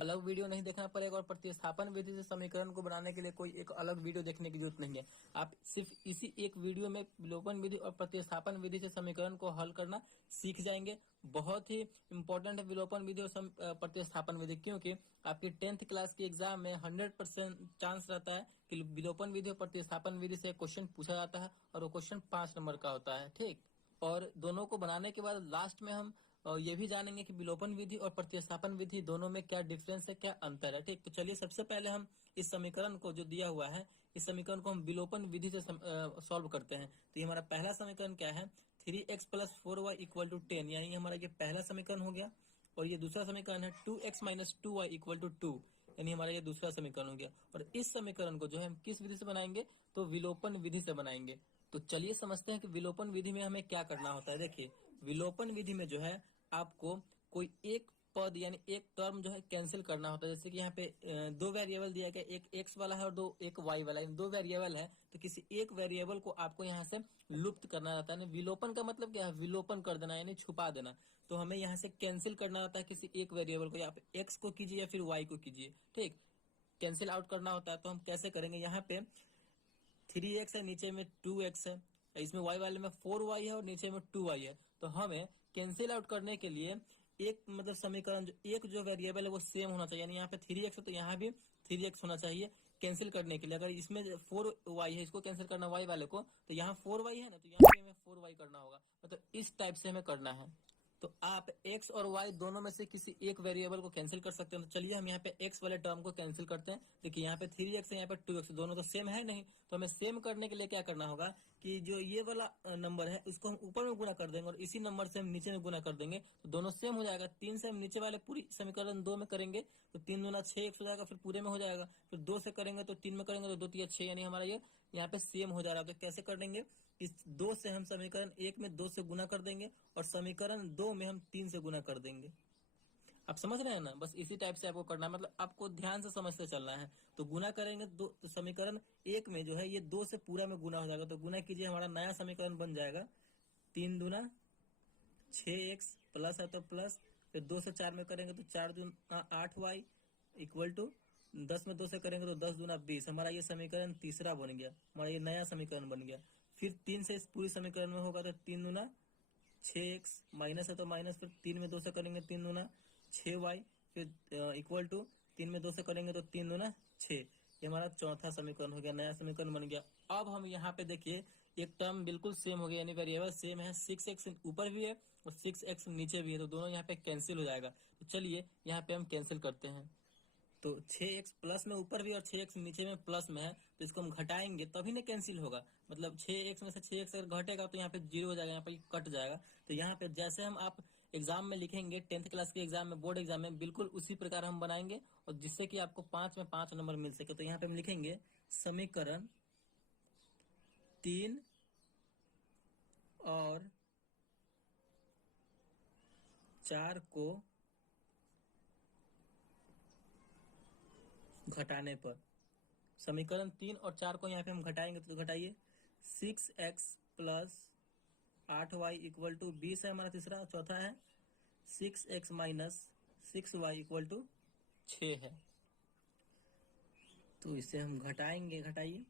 अलग वीडियो नहीं देखना पड़ेगा और प्रतिस्थापन विधि से समीकरण को बनाने के लिए कोई एक अलग वीडियो देखने की जरूरत नहीं है। आप सिर्फ इसी एक वीडियो में विलोपन विधि और प्रतिस्थापन विधि से समीकरण को हल करना सीख जाएंगे। बहुत ही इंपॉर्टेंट है विलोपन विधि और प्रतिस्थापन विधि, क्योंकि आपकी 10th क्लास की एग्जाम में 100% चांस रहता है कि विलोपन विधि और प्रतिस्थापन विधि से क्वेश्चन पूछा जाता है और वो क्वेश्चन 5 नंबर का होता है। ठीक, और दोनों को बनाने के बाद लास्ट में हम ये भी जानेंगे कि विलोपन विधि और प्रतिस्थापन विधि दोनों में क्या डिफरेंस है, क्या अंतर है। ठीक, तो चलिए सबसे पहले हम इस समीकरण को जो दिया हुआ है, इस समीकरण को हम विलोपन विधि से सॉल्व करते हैं। तो ये हमारा पहला समीकरण क्या है, 3x + 4y = 10, यानी हमारा ये पहला समीकरण हो गया। और ये दूसरा समीकरण है 2x - 2y = 2, यानी हमारा ये दूसरा समीकरण हो गया। और इस समीकरण को जो है हम किस विधि से बनाएंगे, तो विलोपन विधि से बनाएंगे। तो चलिए समझते हैं कि विलोपन विधि में हमें क्या करना होता है। देखिए, विलोपन विधि में जो है आपको कोई एक पद यानी एक टर्म जो है कैंसिल करना होता है। जैसे कि यहाँ पे दो वेरिएबल दिया गया, एक एक्स वाला है और एक वाई वाला है, दो वेरिएबल है, तो किसी एक वेरिएबल को आपको यहाँ से लुप्त करना रहता है। विलोपन का मतलब क्या है, विलोपन कर देना यानी छुपा देना। तो हमें यहाँ से कैंसिल करना रहता है किसी एक वेरिएबल को, या आप एक्स को कीजिए या फिर वाई को कीजिए। ठीक, कैंसिल आउट करना होता है। तो हम कैसे करेंगे, यहाँ पे 3x है, नीचे में 2x है, इसमें y वाले में 4y है और नीचे में 2y है। तो हमें कैंसिल आउट करने के लिए एक मतलब समीकरण एक जो वेरिएबल है वो सेम होना चाहिए। यानी यहाँ पे 3x है तो यहाँ भी 3x होना चाहिए कैंसिल करने के लिए। अगर इसमें 4y है, इसको कैंसिल करना y वाले को, तो यहाँ 4y है ना, तो यहाँ भी हमें 4y करना होगा। मतलब इस टाइप से हमें करना है। तो आप x और y दोनों में से किसी एक वेरिएबल को कैंसिल कर सकते हैं। तो चलिए हम यहाँ पे x वाले टर्म को कैंसिल करते हैं। देखिए यहाँ पे 3x है, यहाँ पे 2x, दोनों तो सेम है नहीं। तो हमें सेम करने के लिए क्या करना होगा कि जो ये वाला नंबर है उसको हम ऊपर में गुना कर देंगे और इसी नंबर से हम नीचे में गुना कर देंगे, तो दोनों सेम हो जाएगा। 3 से हम नीचे वाले पूरी समीकरण 2 में करेंगे तो 3 दूना 6x हो जाएगा, फिर पूरे में हो जाएगा। फिर 2 से करेंगे तो 3 में करेंगे तो 2 3 6, यानी हमारा ये यहाँ पे सेम हो जा रहा है। तो कैसे कर देंगे, इस 2 से हम समीकरण 1 में 2 से गुना कर देंगे और समीकरण 2 में हम 3 से गुना कर देंगे। आप समझ रहे हैं ना, बस इसी टाइप से आपको करना है, मतलब आपको ध्यान से समझते चलना है। तो गुना करेंगे दो, तो समीकरण 1 में जो है ये 2 से पूरा में गुना हो जाएगा। तो गुना कीजिए, हमारा नया समीकरण बन जाएगा 3 दूना 6x प्लस है तो प्लस, फिर 2 से 4 में करेंगे तो 4 दूना 8y = 10 में 2 से करेंगे तो 10 दूना 20। हमारा ये समीकरण तीसरा बन गया, हमारा ये नया समीकरण बन गया। फिर 3 से इस पूरी समीकरण में होगा तो 3 दूना 6x माइनस है तो माइनस, फिर 3 में 2 से करेंगे 3 दूना 6y, फिर = 3 में 2 से करेंगे तो 3 दूना 6। ये हमारा चौथा समीकरण हो गया, नया समीकरण बन गया। अब हम यहाँ पे देखिए एक टर्म बिल्कुल सेम हो गया, यानी वेरिएबल सेम है। 6x ऊपर भी है और 6x नीचे भी है, तो दोनों यहाँ पे कैंसिल हो जाएगा। तो चलिए यहाँ पे हम कैंसिल करते हैं। तो 6x प्लस में ऊपर भी और 6x नीचे में प्लस में है, तो इसको हम घटाएंगे तभी ना कैंसिल होगा। मतलब 6x में से 6x अगर घटेगा तो यहाँ पे 0 हो जाएगा, यहाँ पे कट जाएगा। तो यहाँ पे जैसे हम आप एग्जाम में लिखेंगे 10th क्लास के एग्जाम में, बोर्ड एग्जाम में, बिल्कुल उसी प्रकार हम बनाएंगे और जिससे कि आपको 5 में 5 नंबर मिल सके। तो यहाँ पे हम लिखेंगे समीकरण 3 और 4 को घटाने पर, समीकरण 3 और 4 को यहाँ पे हम घटाएंगे तो घटाइए 6x प्लस 8y = 20 है हमारा तीसरा। चौथा है 6x माइनस 6y = 6 है। तो इसे हम घटाएंगे, घटाइए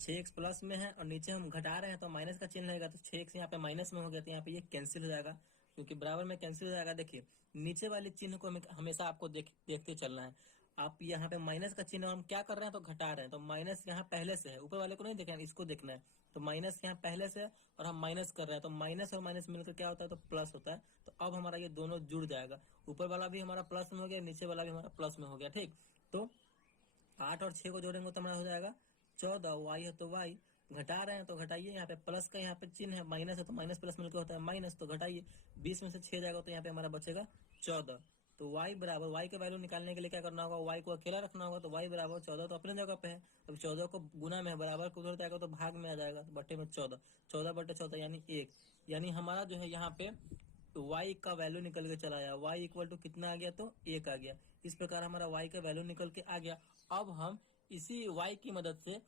6x प्लस में है और नीचे हम घटा रहे हैं तो माइनस का चिन्ह रहेगा, तो 6x यहाँ पे माइनस में हो गया, तो यहाँ पे ये कैंसिल हो जाएगा क्योंकि बराबर में कैंसिल हो जाएगा। देखिए नीचे वाले चिन्ह को हमेशा आपको देखते चलना है। आप यहाँ पे माइनस का चिन्ह हम क्या कर रहे हैं, तो घटा रहे हैं, तो माइनस यहाँ पहले से है, ऊपर वाले को नहीं देखना है, इसको देखना है। तो माइनस यहाँ पहले से है और हम माइनस कर रहे हैं, तो माइनस और माइनस मिलकर क्या होता है, तो प्लस होता है। तो अब हमारा ये दोनों जुड़ जाएगा, ऊपर वाला भी हमारा प्लस में हो गया, नीचे वाला भी हमारा प्लस में हो गया। ठीक, तो 8 और 6 को जोड़ेंगे तो हमारा हो जाएगा 14। वाई है तो वाई, घटा रहे हैं तो घटाइए, यहाँ पे प्लस का यहाँ पे चिन्ह है, माइनस है तो माइनस प्लस मिलकर होता है माइनस, तो घटाइए 20 में से 6 जाएगा तो यहाँ पे हमारा बचेगा 14। तो y बराबर, y के वैल्यू निकालने के लिए क्या करना होगा, y को अकेला रखना होगा, तो y बराबर 14 तो अपने जगह पे है। अब 14 को गुना में बराबर को उधर जाएगा तो भाग में आ जाएगा, तो बट्टे में 14, 14/14 यानी 1। यानी हमारा जो है यहाँ पे तो y का वैल्यू निकल के चला आया, y = कितना आ गया, तो 1 आ गया। इस प्रकार हमारा y का वैल्यू निकल के आ गया। अब हम इसी y की मदद से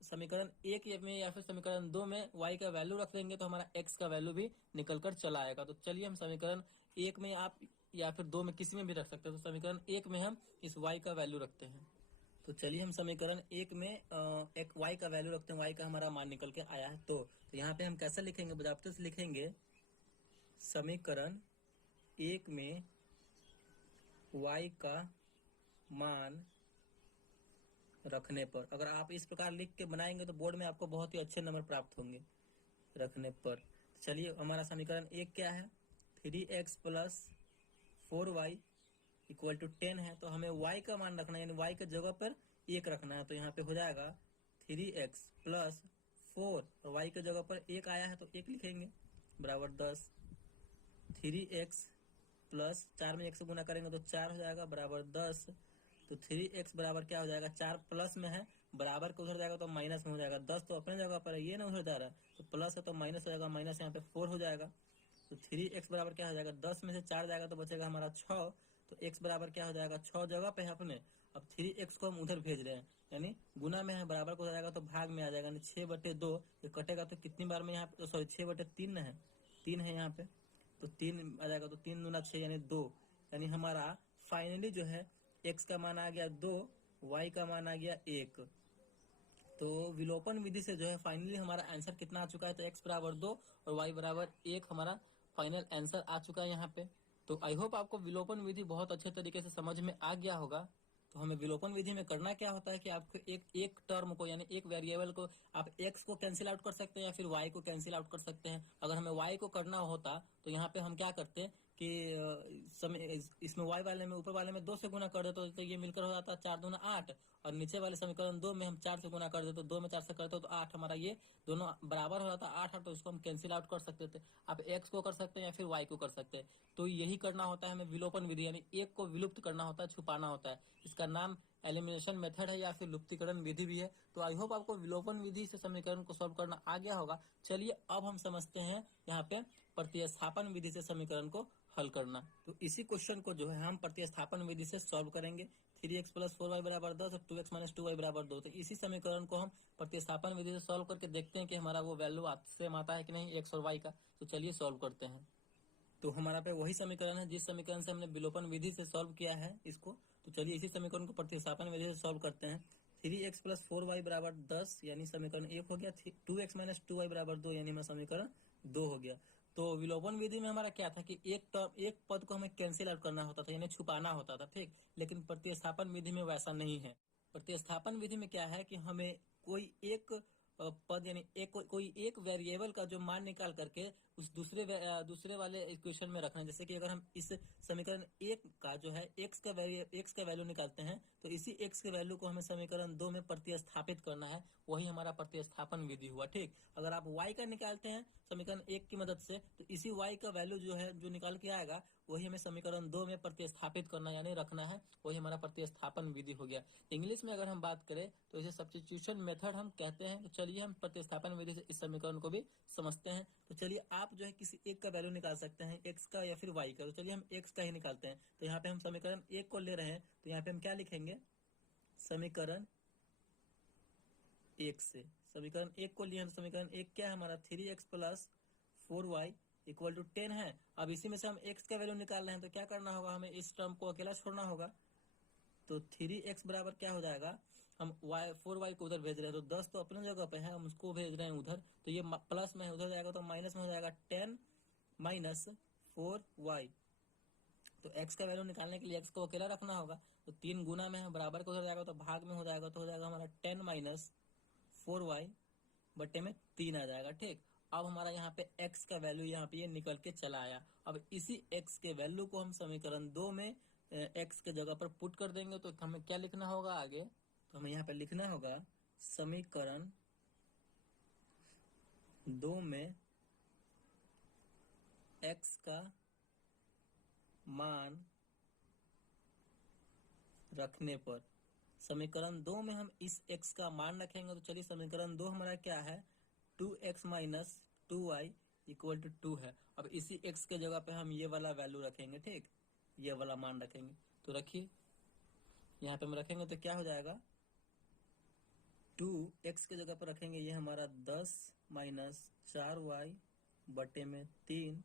समीकरण 1 में या फिर समीकरण 2 में y का वैल्यू रख देंगे तो हमारा x का वैल्यू भी निकल कर चला आएगा। तो चलिए हम समीकरण 1 में, आप या फिर 2 में किसी में भी रख सकते हैं। तो समीकरण 1 में हम इस y का वैल्यू रखते हैं। तो चलिए हम समीकरण 1 में एक y का वैल्यू रखते हैं, y का हमारा मान निकल के आया है। तो यहाँ पे हम कैसे लिखेंगे, बजाते से लिखेंगे समीकरण 1 में y का मान रखने पर। अगर आप इस प्रकार लिख के बनाएंगे तो बोर्ड में आपको बहुत ही अच्छे नंबर प्राप्त होंगे। रखने पर चलिए हमारा समीकरण 1 क्या है, 3x plus 4y equal to 10 है। तो हमें y का मान रखना है, यानी y के जगह पर 1 रखना है। तो यहाँ पे हो जाएगा 3x प्लस 4 और y के जगह पर 1 आया है तो 1 लिखेंगे बराबर 10। 3x प्लस 4 में 1 से गुना करेंगे तो 4 हो जाएगा बराबर 10। तो 3x बराबर क्या हो जाएगा, 4 प्लस में है, बराबर को उधर जाएगा तो माइनस में हो जाएगा। 10 तो अपने जगह पर है, ये ना उधर जा रहा है, तो प्लस है तो माइनस हो जाएगा, माइनस यहाँ पे 4 हो जाएगा। तो 3x बराबर क्या हो जाएगा, 10 में से 4 जाएगा तो बचेगा हमारा 6। तो x बराबर क्या हो जाएगा, 6 जगह पे है अपने। अब 3x को हम उधर भेज रहे हैं, यानी गुना में है, बराबर को हो जाएगा तो भाग में आ जाएगा, यानी 6/2। ये कटेगा तो कितनी बार में यहाँ पे, सॉरी 6/3 है, 3 है यहाँ पे, तो 3 आ जाएगा। तो 3 दूना 6 यानी 2, यानी हमारा फाइनली जो है x का मान आ गया 2, y का मान आ गया 1। तो विलोपन विधि से जो है फाइनली हमारा आंसर कितना आ चुका है, तो x बराबर 2 और y बराबर 1 हमारा फाइनल आंसर आ चुका है यहाँ पे। तो आई होप आपको विलोपन विधि बहुत अच्छे तरीके से समझ में आ गया होगा। तो हमें विलोपन विधि में करना क्या होता है कि आपको एक टर्म को, यानी एक वेरिएबल को आप x को कैंसिल आउट कर सकते हैं या फिर y को कैंसिल आउट कर सकते हैं। अगर हमें y को करना होता तो यहाँ पे हम क्या करते हैं कि इसमें y वाले में, ऊपर वाले में 2 से गुना कर देते तो ये मिलकर हो जाता 4 दूना 8, और नीचे वाले समीकरण 2 में हम 4 से गुना कर देते, 2 में 4 से करते तो 8, हमारा ये दोनों बराबर हो जाता 8। तो इसको हम कैंसिल आउट कर सकते थे। आप x को कर सकते हैं या फिर y को कर सकते हैं। तो यही करना होता है हमें विलोपन विधि, यानी एक को विलुप्त करना होता है, छुपाना होता है। इसका नाम एलिमिनेशन मेथड है या फिर लुप्तीकरण विधि भी है। तो आई होप आपको विलोपन विधि से समीकरण को सॉल्व करना आ गया होगा। चलिए अब हम समझते हैं यहाँ पे प्रतिस्थापन विधि से समीकरण को हल करना। तो इसी क्वेश्चन को जो है हम प्रतिस्थापन विधि से सॉल्व करेंगे। 3x प्लस 4y बराबर 10 और 2x माइनस 2y बराबर 2। तो इसी समीकरण को हम प्रतिस्थापन विधि से सॉल्व करके देखते हैं कि हमारा वो वैल्यू सेम आता है कि नहीं x और y का। तो चलिए सॉल्व करते हैं। तो हमारा पे वही समीकरण है जिस समीकरण से हमने विलोपन विधि से सॉल्व किया है इसको। तो चलिए इसी समीकरण को प्रतिस्थापन विधि से सॉल्व करते हैं। 3x प्लस 4y बराबर 10 यानी समीकरण 1 हो गया। 2x माइनस 2y बराबर 2 यानी हमारा समीकरण 2 हो गया। तो विलोपन विधि में हमारा क्या था कि एक पद को हमें कैंसिल आउट करना होता था, यानी छुपाना होता था, ठीक। लेकिन प्रतिस्थापन विधि में वैसा नहीं है। प्रतिस्थापन विधि में क्या है कि हमें कोई एक पद, यानी कोई एक वेरिएबल का जो मान निकाल करके उस दूसरे वाले इक्वेशन में रखना। जैसे कि अगर हम इस समीकरण 1 का जो है x का वैल्यू निकालते हैं तो इसी x के वैल्यू को हमें समीकरण 2 में प्रतिस्थापित करना है, वही हमारा प्रतिस्थापन विधि हुआ, ठीक। अगर आप y का निकालते हैं समीकरण 1 की मदद से तो इसी y का वैल्यू जो है जो निकाल के आएगा वही हमें समीकरण 2 में प्रतिस्थापित करना यानी रखना है, वही हमारा प्रतिस्थापन विधि हो गया। इंग्लिश में अगर हम बात करें तो इसे सब्स्टिट्यूशन मेथड हम कहते हैं। तो चलिए हम प्रतिस्थापन विधि से इस समीकरण को भी समझते हैं। तो चलिए आप जो है किसी एक का वैल्यू निकाल सकते हैं, x का या फिर y का। तो चलिए हम x का ही निकालते हैं। तो यहाँ पे हम समीकरण 1 को ले रहे हैं, तो यहाँ पे हम क्या लिखेंगे, समीकरण 1 से समीकरण 1 को लिए हम। समीकरण 1 क्या है हमारा, 3x plus 4y equal to 10 है। अब इसी में से हम x का वैल्यू निकाल रहे हैं तो क्या करना होगा, हमें इस टर्म को अकेला छोड़ना होगा। तो 3x बराबर क्या हो जाएगा, हम 4y को उधर भेज रहे हैं तो 10 तो अपने जगह पे है, हम उसको भेज रहे हैं उधर, तो ये प्लस में है, उधर जाएगा तो माइनस में हो जाएगा 10 माइनस 4y। तो x का वैल्यू निकालने के लिए x को अकेला रखना होगा। तो 3 गुना में है, बराबर को उधर जाएगा तो भाग में हो जाएगा, तो हो जाएगा हमारा 10 माइनस 4y बटे में 3 आ जाएगा, ठीक। अब हमारा यहाँ पे x का वैल्यू यहाँ पे ये निकल के चला आया। अब इसी x के वैल्यू को हम समीकरण 2 में x के जगह पर पुट कर देंगे। तो हमें क्या लिखना होगा आगे, तो हमें यहाँ पे लिखना होगा समीकरण 2 में x का मान रखने पर। समीकरण 2 में हम इस x का मान रखेंगे। तो चलिए समीकरण 2 हमारा क्या है, 2x minus 2y equal to 2 है। अब इसी x के जगह पे हम ये वाला वैल्यू रखेंगे, ठीक, ये वाला मान रखेंगे। तो रखिए यहाँ पे हम रखेंगे तो क्या हो जाएगा, 2x के जगह पर रखेंगे ये हमारा 10 माइनस 4y बटे में 3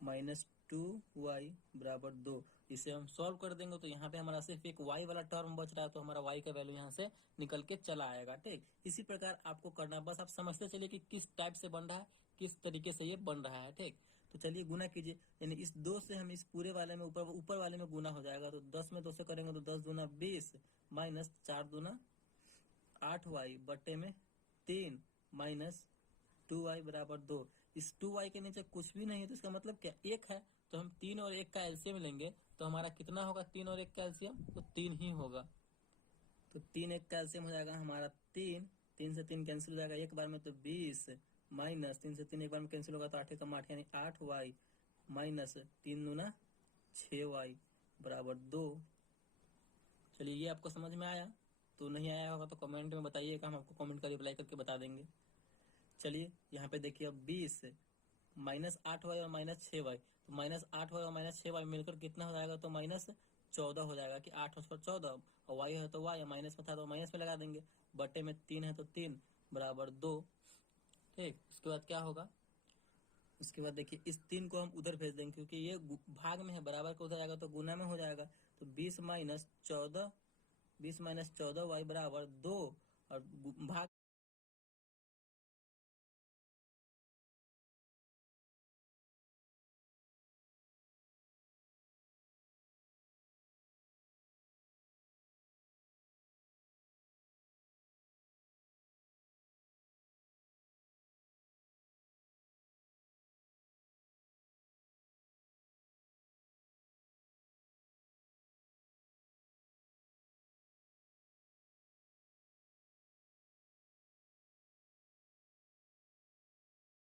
माइनस 2y बराबर 2। इसे हम सॉल्व कर देंगे तो यहाँ पे हमारा सिर्फ एक y वाला टर्म बच रहा है, तो हमारा y का वैल्यू यहाँ से निकल के चला आएगा। ठीक, इसी प्रकार आपको करना, बस आप समझते चलिए कि किस टाइप से बन रहा है, किस तरीके से ये बन रहा है। ठीक, तो चलिए गुना कीजिए, यानी इस 2 से हम इस पूरे वाले में ऊपर वाले में गुना हो जाएगा, तो 10 में 2 से करेंगे तो 10 दूना 20 माइनस 4 दूना 8y बटे में 3 माइनस 2y बराबर 2। इस 2y के नीचे कुछ भी नहीं है, तो इसका मतलब क्या, 1 है। तो हम 3 और 1 का एलसीएम लेंगे तो हमारा कितना होगा, 3 और 1 का एलसीएम तो 3 ही होगा। तो 3 1 का एलसीएम हो जाएगा हमारा 3, 3 से 3 कैंसिल हो जाएगा एक बार में, तो 20 माइनस 3 से 3 एक बार में कैंसिल होगा तो 8 का 8 यानी 8y माइनस 3 दूना 6y बराबर 2। चलिए, ये आपको समझ में आया? तो नहीं आया होगा तो कमेंट में बताइएगा, हम आपको कमेंट का रिप्लाई करके बता देंगे। चलिए यहाँ पे देखिए, अब 20 माइनस 8y और माइनस 6y, तो माइनस 8y और माइनस 6y मिलकर कितना हो जाएगा, तो माइनस 14 हो जाएगा कि 8 और 14, और y है तो y, माइनस में था तो माइनस में लगा देंगे, बटे में 3 है तो 3 बराबर 2। ठीक, उसके बाद क्या होगा, उसके बाद देखिए इस 3 को हम उधर भेज देंगे, क्योंकि ये भाग में है, बराबर को उधर जाएगा तो गुना में हो जाएगा, तो 20 माइनस 14 y बराबर 2, और भाग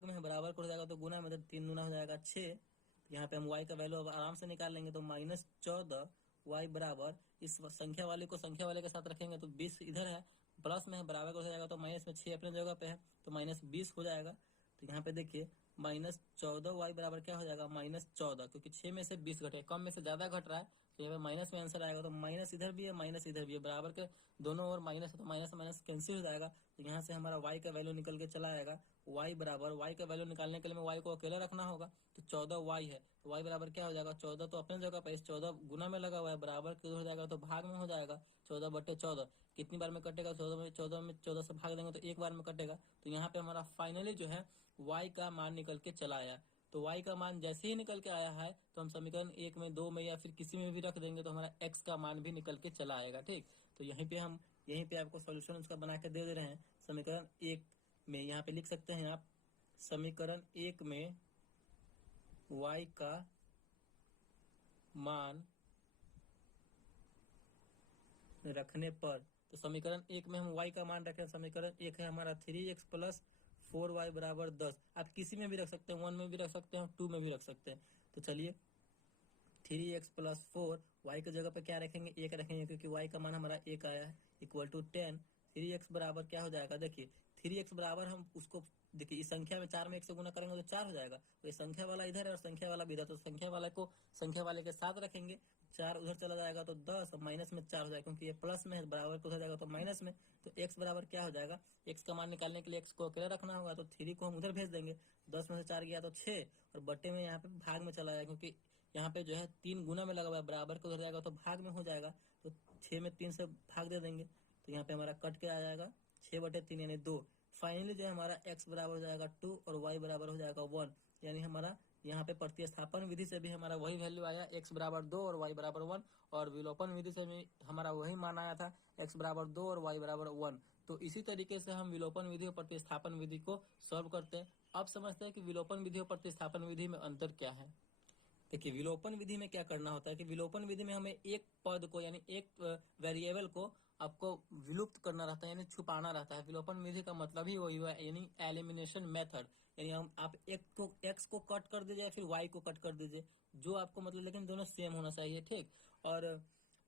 में बराबर को हो जाएगा तो गुना में, तो 3 गुना हो जाएगा 6। यहाँ पे हम y का वैल्यू अब आराम से निकाल लेंगे, तो माइनस 14 y बराबर, इस संख्या वाले को संख्या वाले के साथ रखेंगे तो 20 इधर है, प्लस में है, बराबर को हो जाएगा तो माइनस में 6 अपने जगह पे है तो माइनस 20 हो जाएगा। तो यहाँ पे देखिए माइनस 14 y बराबर क्या हो जाएगा, माइनस 14, क्योंकि 6 में से 20 घटे, कम में से ज्यादा घट रहा है, तो यहाँ पे माइनस में आंसर आएगा। तो माइनस इधर भी है, माइनस इधर भी है, बराबर के दोनों ओर माइनस है, तो माइनस माइनस कैंसिल हो जाएगा। तो यहाँ से हमारा y का वैल्यू निकल के चला आएगा, y बराबर, y का वैल्यू निकालने के लिए y को अकेला रखना होगा, तो 14y है, तो y बराबर क्या हो जाएगा, 14 तो अपने जगह पर, इस 14 गुना में लगा हुआ है, बराबर किधर हो जाएगा, तो भाग में हो जाएगा, 14 बटे 14 कितनी बार में कटेगा, 14 से भाग देंगे तो एक बार में कटेगा। तो यहाँ पे हमारा फाइनली जो है y का मान निकल के चला आया। तो y का मान जैसे ही निकल के आया है, तो हम समीकरण 1 में, 2 में या फिर किसी में भी रख देंगे, तो हमारा x का मान भी निकल के चला आएगा। ठीक, तो यहीं पे आपको सोल्यूशन उसका बना के दे रहे हैं। समीकरण 1 में यहाँ पे लिख सकते हैं आप, समीकरण 1 में y का मान रखने पर, तो समीकरण 1 में हम y का मान रखें, समीकरण 1 है हमारा 3x प्लस 4y बराबर 10। आप किसी में भी रख सकते हैं, 1 में भी रख सकते हैं, 2 में भी रख सकते हैं। तो चलिए 3x प्लस 4, y की जगह पे क्या रखेंगे, 1 रखेंगे, क्योंकि y का मान हमारा 1 आया है, इक्वल टू 10। 3x बराबर क्या हो जाएगा, देखिए 3x बराबर, हम उसको देखिए इस संख्या में 4 में 1 से गुना करेंगे तो 4 हो जाएगा, तो ये संख्या वाला इधर है और संख्या वाला भी इधर, तो संख्या वाले को संख्या वाले के साथ रखेंगे, 4 उधर चला जाएगा तो 10, और माइनस में 4 हो जाएगा, क्योंकि ये प्लस में है, बराबर को उधर जाएगा तो माइनस में। तो x बराबर क्या हो जाएगा, x का मान निकालने के लिए x को अकेला रखना होगा, तो 3 को हम उधर भेज देंगे, 10 में से 4 गया तो 6, और बट्टे में यहाँ पे भाग में चला जाएगा, क्योंकि यहाँ पे जो है 3 गुना में लगा हुआ है, बराबर को उधर जाएगा तो भाग में हो जाएगा, तो 6 में 3 से भाग दे देंगे, तो यहाँ पे हमारा कट के आ जाएगा 6 बटे 3 यानी 2। फाइनली जो है हमारा x बराबर हो जाएगा 2 और y बराबर हो जाएगा 1, यानी हमारा यहाँ पे प्रतिस्थापन विधि से भी हमारा वही वैल्यू आया, x बराबर 2 और y बराबर 1, और विलोपन विधि से भी हमारा वही मान आया था, x बराबर 2 और y बराबर 1। तो इसी तरीके से हम विलोपन विधि और प्रतिस्थापन विधि को सॉल्व करते हैं। अब समझते हैं कि विलोपन विधि और प्रतिस्थापन विधि में अंतर क्या है। देखिए विलोपन विधि में क्या करना होता है कि विलोपन विधि में हमें एक पद को, यानी एक वेरिएबल को आपको विलुप्त करना रहता है, यानी छुपाना रहता है। विलोपन विधि का मतलब ही वही है, यानी एलिमिनेशन मेथड, यानी हम आप एक को एक्स को कट कर दीजिए या फिर वाई को कट कर दीजिए, जो आपको मतलब, लेकिन दोनों सेम होना चाहिए। ठीक, और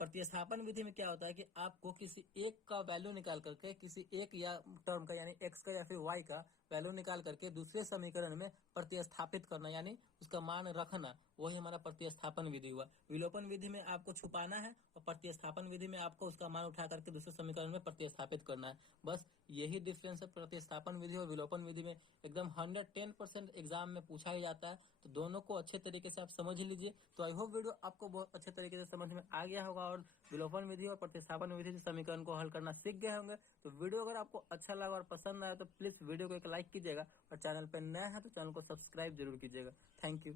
प्रतिस्थापन विधि में क्या होता है कि आपको किसी एक का वैल्यू निकाल करके किसी एक या टर्म का, यानी एक्स का या फिर वाई का वैल्यू निकाल करके दूसरे समीकरण में प्रतिस्थापित करना, यानी उसका मान रखना, वही हमारा प्रतिस्थापन विधि हुआ। विलोपन विधि में आपको छुपाना है और प्रतिस्थापन विधि में आपको उसका मान उठा करके दूसरे समीकरण में प्रतिस्थापित करना है। बस यही डिफरेंस है प्रतिस्थापन विधि और विलोपन विधि में। एकदम 110% एग्जाम में पूछा ही जाता है, तो दोनों को अच्छे तरीके से आप समझ लीजिए। तो आई होप वीडियो आपको बहुत अच्छे तरीके से समझ में आ गया होगा और विलोपन विधि और प्रतिस्थापन विधि से समीकरण को हल करना सीख गए होंगे। तो वीडियो अगर आपको अच्छा लगा और पसंद आया तो प्लीज वीडियो को एक लाइक कीजिएगा और चैनल पर नया है तो चैनल को सब्सक्राइब जरूर कीजिएगा। Thank you.